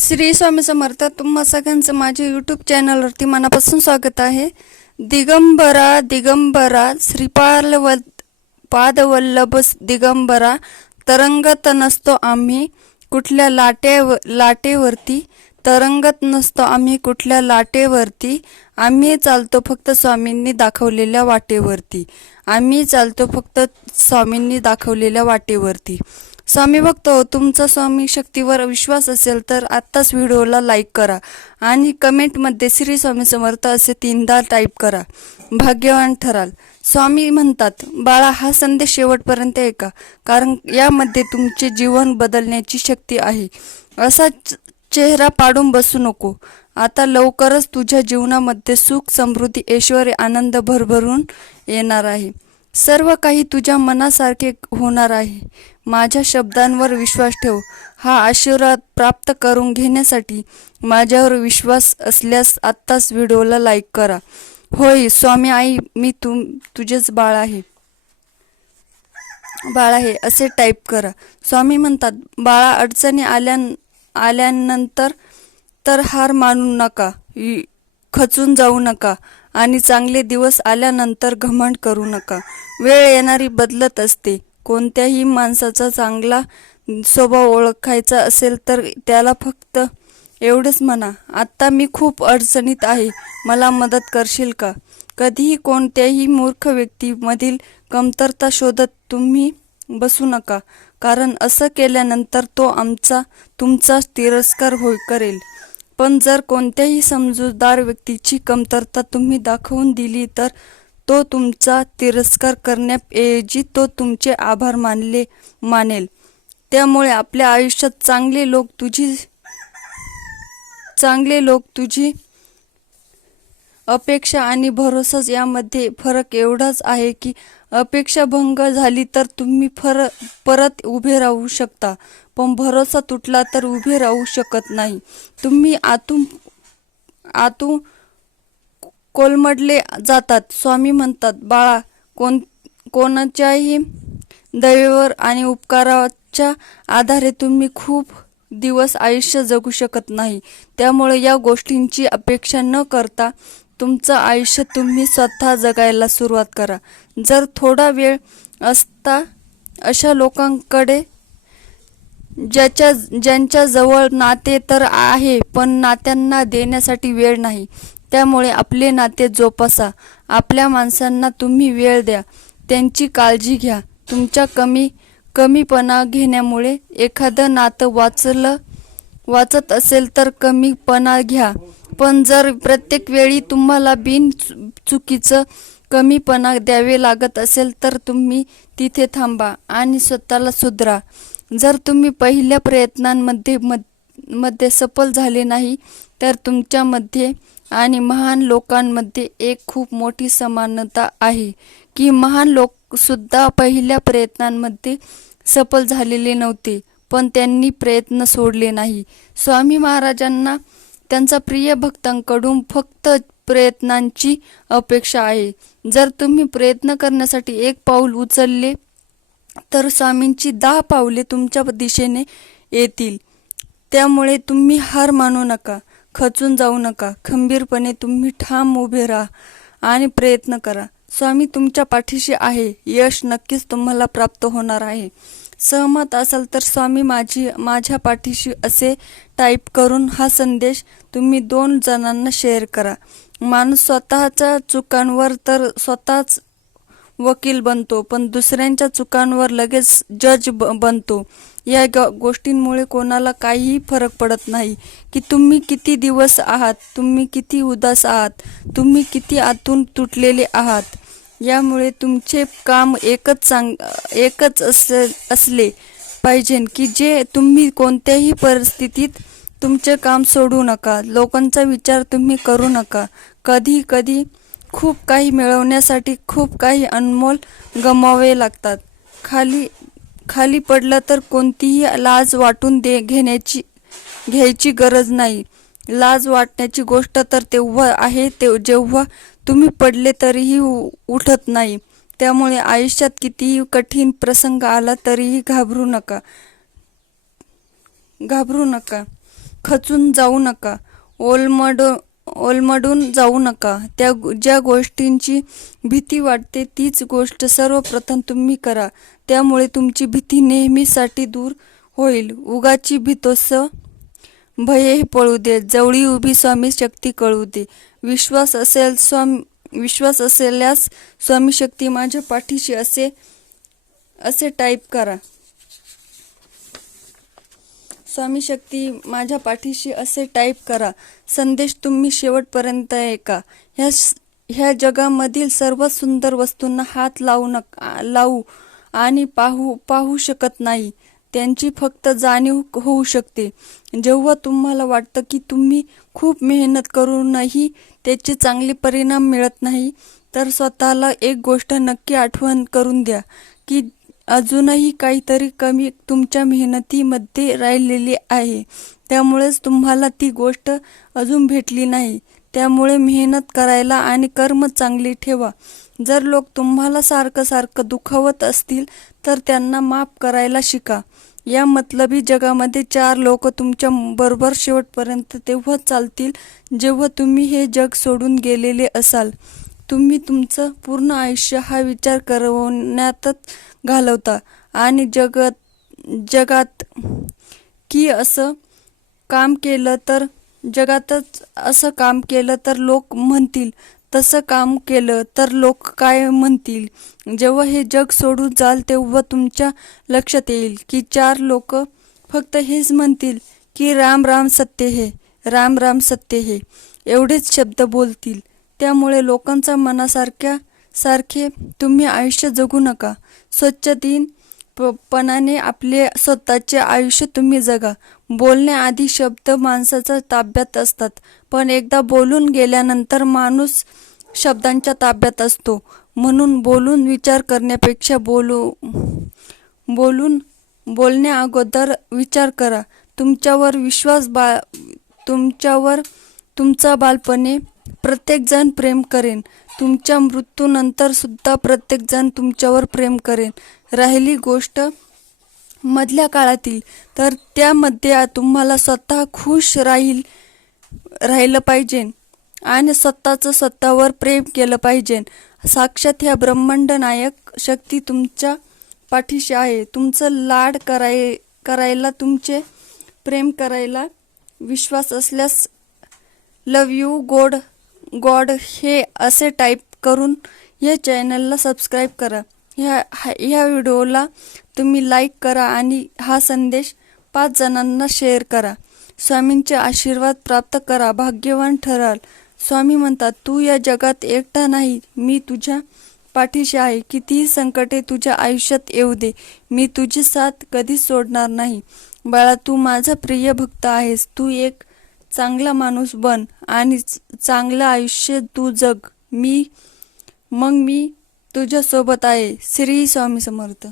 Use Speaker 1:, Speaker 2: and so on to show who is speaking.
Speaker 1: श्री स्वामी समर्थ तुम्हा सगळ्यांचं माझ्या यूट्यूब चॅनलवरती मनापासून स्वागत आहे. दिगंबरा दिगंबरा श्रीपाल व पादवल्लभ दिगंबरा तरंगत नसतो आम्ही कुठल्या लाटे लाटेवरती तरंगत नसतो आम्ही कुठल्या लाटेवरती आम्ही चालतो फक्त स्वामींनी दाखवलेल्या वाटेवरती आम्ही चालतो फक्त स्वामींनी दाखवलेल्या वाटेवरती. स्वामी भक्त तुमचा स्वामी शक्तीवर विश्वास असेल तर आत्ताच व्हिडिओला लाईक करा आणि कमेंटमध्ये श्री स्वामी समर्थ असे तीनदा टाईप करा. भाग्यवान ठराल. स्वामी म्हणतात बाळा हा संदेश शेवटपर्यंत ऐका कारण यामध्ये तुमचे जीवन बदलण्याची शक्ती आहे. असा चेहरा पाडून बसू नको. आता लवकरच तुझ्या जीवनामध्ये सुख समृद्धी ऐश्वर आनंद भरभरून येणार आहे. सर्व काही तुझ्या मनासारखे होणार आहे. माझ्या शब्दांवर विश्वास ठेव. हा आशीर्वाद प्राप्त करून घेण्यासाठी माझ्यावर विश्वास असल्यास आत्ताच व्हिडिओला लाईक करा. होय स्वामी आई मी तु तुझेच बाळ आहे. बाळ आहे असे टाईप करा. स्वामी म्हणतात बाळा अडचणी आल्या आल्यानंतर तर हार मानू नका. खचून जाऊ नका. आणि चांगले दिवस आल्यानंतर घमंड करू नका. वेळ येणारी बदलत असते. कोणत्याही माणसाचा चांगला स्वभाव ओळखायचा असेल तर त्याला फक्त एवढंच म्हणा आत्ता मी खूप अडचणीत आहे. मला मदत करशील का? कधीही कोणत्याही मूर्ख व्यक्तीमधील कमतरता शोधत तुम्ही बसू नका कारण असं केल्यानंतर तो आमचा तुमचा तिरस्कार होय करेल. पण जर कोणत्याही समजूतदार व्यक्तीची कमतरता तुम्ही दाखवून दिली तर तो तुमचा तिरस्कार करण्याऐवजी तो तुमचे आभार मानले मानेल. त्यामुळे आपल्या आयुष्यात चांगले लोक तुझी चांगले लोक तुझी अपेक्षा आणि भरोसाच यामध्ये फरक एवढाच आहे की अपेक्षा भंग झाली तर तुम्ही फर परत उभे राहू शकता. पण भरोसा तुटला तर उभे राहू शकत नाही. तुम्ही आतून आतून कोलमडले जातात. स्वामी म्हणतात बाळा कोण कोणाच्याही दयेवर आणि उपकाराच्या आधारे तुम्ही खूप दिवस आयुष्य जगू शकत नाही. त्यामुळे या गोष्टींची अपेक्षा न करता तुमचं आयुष्य तुम्ही स्वतः जगायला सुरुवात करा. जर थोडा वेळ असता अशा लोकांकडे ज्याच्या ज्यांच्या जवळ नाते तर आहे पण नात्यांना देण्यासाठी वेळ नाही. त्यामुळे आपले नाते जोपासा. आपल्या माणसांना तुम्ही वेळ द्या. त्यांची काळजी घ्या. तुमच्या कमी कमीपणा घेण्यामुळे एखादं नातं वाचलं वाचत असेल तर कमीपणा घ्या. पण जर प्रत्येक वेळी तुम्हाला बिन चु- चुकीचं कमीपणा द्यावे लागत असेल तर तुम्ही तिथे थांबा आणि स्वतःला सुधरा. जर तुम्ही पहिल्या प्रयत्नांमध्ये मध- मध्ये सफल झाले नाही तर तुमच्यामध्ये आणि महान लोकांमध्ये एक खूप मोठी समानता आहे की महान लोकसुद्धा पहिल्या प्रयत्नांमध्ये सफल झालेले नव्हते पण त्यांनी प्रयत्न सोडले नाही. स्वामी महाराजांना त्यांचा प्रिय भक्तांकडून फक्त प्रयत्नांची अपेक्षा आहे. जर तुम्ही प्रयत्न करण्यासाठी एक पाऊल उचलले तर स्वामींची दहा पावले तुमच्या दिशेने येतील. त्यामुळे तुम्ही हार मानू नका खचून जाऊ नका खंबीरपणे तुम्ही ठाम उभे राहा आणि प्रयत्न करा. स्वामी तुमच्या पाठीशी आहे यश नक्कीच तुम्हाला प्राप्त होणार आहे. सहमत असाल तर स्वामी माझी माझ्या पाठीशी असे टाईप करून हा संदेश तुम्ही दोन जणांना शेअर करा. माणूस स्वतःच्या चुकांवर तर स्वतःच वकील बनतो पण दुसऱ्यांच्या चुकांवर लगेच जज ब बनतो. या ग गोष्टींमुळे कोणाला काहीही फरक पडत नाही. की तुम्ही किती दिवस आहात तुम्ही किती उदास आहात तुम्ही किती आतून तुटलेले आहात. यामुळे तुमचे काम एकच चांग एकच अस असले पाहिजे की जे तुम्ही कोणत्याही परिस्थितीत तुमचे काम सोडू नका. लोकांचा विचार तुम्ही करू नका. कधी कधी खूप काही मिळवण्यासाठी खूप काही अनमोल गमावे लागतात. खाली खाली पडलं तर कोणतीही लाज वाटून दे घेण्याची घ्यायची गरज नाही. लाज वाटण्याची गोष्ट तर तेव्हा आहे ते जेव्हा तुम्ही पडले तरीही उ- उठत नाही. त्यामुळे आयुष्यात कितीही कठीण प्रसंग आला तरीही घाबरू नका. घाबरू नका. खचून जाऊ नका. ओलमड ओलमडून जाऊ नका. त्या ज्या गोष्टींची भीती वाटते तीच गोष्ट सर्वप्रथम तुम्ही करा. त्यामुळे तुमची भीती नेहमीसाठी दूर होईल. उगाची भीतोस भये पळू दे. जवळी उभी स्वामी शक्ती कळू दे. विश्वास असेल स्वामी विश्वास असल्यास स्वामी शक्ती माझ्या पाठीशी असे असे टाईप करा. स्वामी शक्ती माझ्या पाठीशी असे टाईप करा. संदेश तुम्ही शेवटपर्यंत ऐका. ह्या स- ह्या जगामधील सर्व सुंदर वस्तूंना हात लावू नका लावू आणि पाहू पाहू शकत नाही. त्यांची फक्त जाणीव होऊ शकते. जेव्हा तुम्हाला वाटतं की तुम्ही खूप मेहनत करूनही त्याचे चांगले परिणाम मिळत नाही तर स्वतःला एक गोष्ट नक्की आठवण करून द्या की अजूनही काहीतरी कमी तुमच्या मेहनतीमध्ये राहिलेली आहे. त्यामुळेच तुम्हाला ती गोष्ट अजून भेटली नाही. त्यामुळे मेहनत करायला आणि कर्म चांगली ठेवा. जर लोक तुम्हाला सारखं सारखं दुखावत असतील तर त्यांना माफ करायला शिका. या मतलबी जगामध्ये चार लोक तुमच्या बरोबर शेवटपर्यंत तेव्हा चालतील जेव्हा तुम्ही हे जग सोडून गेलेले असाल. तुम्ही तुमचं पूर्ण आयुष्य हा विचार करवण्यातच घालवता. आणि जगत जगात की असं काम केलं तर जगातच असं काम केलं तर लोक म्हणतील तसं काम केलं तर लोक काय म्हणतील? जेव्हा हे जग सोडून जाल तेव्हा तुमच्या लक्षात येईल की चार लोक फक्त हेच म्हणतील की राम राम सत्य हे राम राम सत्य हे. एवढेच शब्द बोलतील. त्यामुळे लोकांच्या मनासारख्या सारखे तुम्ही आयुष्य जगू नका. स्वच्छ दिन पणाने आपले स्वतःचे आयुष्य तुम्ही जगा. बोलण्याआधी शब्द माणसाच्या ताब्यात असतात. पण एकदा बोलून गेल्यानंतर माणूस शब्दांच्या ताब्यात असतो. म्हणून बोलून विचार करण्यापेक्षा बोलू बोलून बोलण्या अगोदर विचार करा. तुमच्यावर विश्वास बा तुमच्यावर तुमचा बालपणे प्रत्येकजण प्रेम करेन. तुमच्या मृत्यूनंतर सुद्धा प्रत्येकजण तुमच्यावर प्रेम करेन. राहिली गोष्ट मधल्या काळातील तर त्यामध्ये तुम्हाला स्वतः खुश राहील राहिलं पाहिजे आणि स्वतःचं स्वतःवर प्रेम केलं पाहिजे. साक्षात ह्या ब्रह्मांड नायक शक्ती तुमच्या पाठीशी आहे. तुमचं लाड कराय करायला तुमचे प्रेम करायला विश्वास असल्यास लव यू गोड. गॉड हे असे टाईप करून या चॅनलला सबस्क्राईब करा. ह्या हा- ह्या व्हिडिओला तुम्ही लाईक करा आणि हा संदेश पाच जणांना शेअर करा. स्वामींचे आशीर्वाद प्राप्त करा भाग्यवान ठराल. स्वामी म्हणतात तू या जगात एकटा नाही मी तुझ्या पाठीशी आहे. कितीही संकटे तुझ्या आयुष्यात येऊ दे मी तुझी साथ कधीच सोडणार नाही. बाळा तू माझा प्रिय भक्त आहेस. तू एक चांगला माणूस बन आणि चांगलं आयुष्य तू जग. मी मग मी तुझ्यासोबत आहे. श्री स्वामी समर्थ.